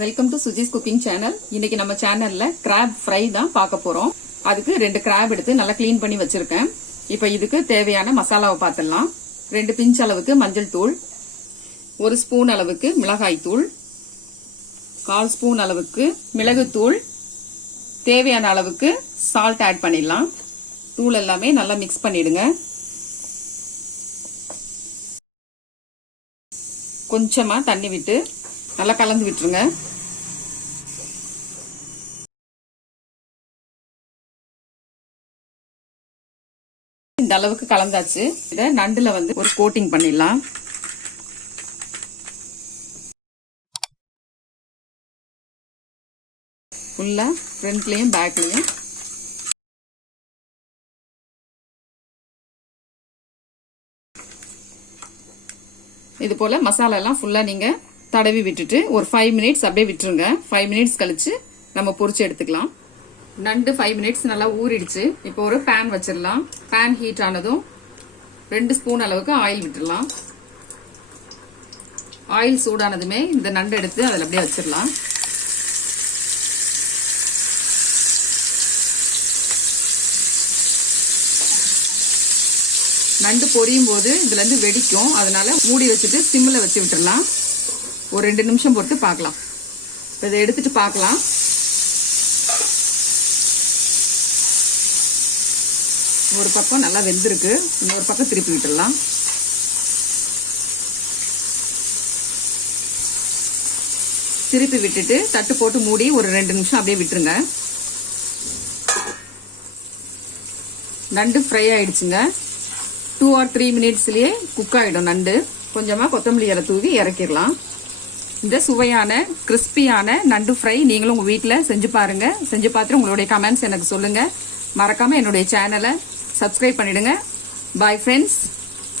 Welcome to Suji's cooking channel. இன்னைக்கு நம்ம சேனல்ல கிராப் ஃப்ரை தான் பார்க்க போறோம். அதுக்கு 2 கிராப் எடுத்து நல்லா கிளீன் பண்ணி வச்சிருக்கேன். இப்போ இதுக்கு தேவையான மசாலாவை பார்த்துடலாம். 2 பிஞ்ச் அளவுக்கு மஞ்சள் தூள், 1 ஸ்பூன் அளவுக்கு மிளகாய் தூள், 1/4 ஸ்பூன் அளவுக்கு மிளகுத்தூள், தேவையான அளவுக்கு சால்ட் ஆட் பண்ணிடலாம். தூள் எல்லாமே நல்லா மிக்ஸ் பண்ணிடுங்க. கொஞ்சமா தண்ணி விட்டு நல்லா கலந்து விட்டுருங்க. இந்த அளவுக்கு கலந்தாச்சு. இத நண்டுல ஒரு கோட்டிங் பண்ணிடலாம். ஃபுல்லா ஃப்ரண்ட்லயும் பேக்லயும் இது போல மசாலா எல்லாம் ஃபுல்லா நீங்க தடவி விட்டுட்டு ஒரு 5 மினிட்ஸ் அப்படியே விட்டுருங்க. 5 மினிட்ஸ் கழிச்சு நம்ம பொரிச்சு எடுத்துக்கலாம். நண்டு 5 மினிட்ஸ் நல்லா ஊறிடுச்சு. இப்போ ஒரு பேன் வச்சிடலாம். பேன் ஹீட் ஆனதும் 2 ஸ்பூன் அளவுக்கு ஆயில் விட்டுடலாம். ஆயில் சூடானதுமே இந்த நண்டு எடுத்து அதில் அப்படியே வச்சிடலாம். நண்டு பொரியும் போது இதுல இருந்து வெடிக்கும். அதனால மூடி வச்சுட்டு சிம்ல வச்சு விட்டுடலாம். ஒரு 2 நிமிஷம் போட்டு பார்க்கலாம். இதை எடுத்துட்டு பார்க்கலாம். ஒரு பக்கம் நல்லா வெந்திருக்கு. இன்னொரு பக்கம் திருப்பி விட்டுடலாம். திருப்பி விட்டுட்டு தட்டு போட்டு மூடி ஒரு 2 நிமிஷம் அப்படியே விட்டுருங்க. நண்டு ஃப்ரை ஆயிடுச்சுங்க. 2 or 3 மினிட்ஸ்லயே குக் ஆயிடும் நண்டு. கொஞ்சமா கொத்தமல்லி இலை தூவி இறக்கிடலாம். இந்த சுவையான கிறிஸ்பியான நண்டு ஃப்ரை நீங்களும் உங்க வீட்டில் செஞ்சு பாருங்க. செஞ்சு பார்த்துட்டு உங்களுடைய கமெண்ட்ஸ் எனக்கு சொல்லுங்க. மறக்காம என்னுடைய சேனலை சப்ஸ்கிரைப் பண்ணிடுங்க. Bye friends.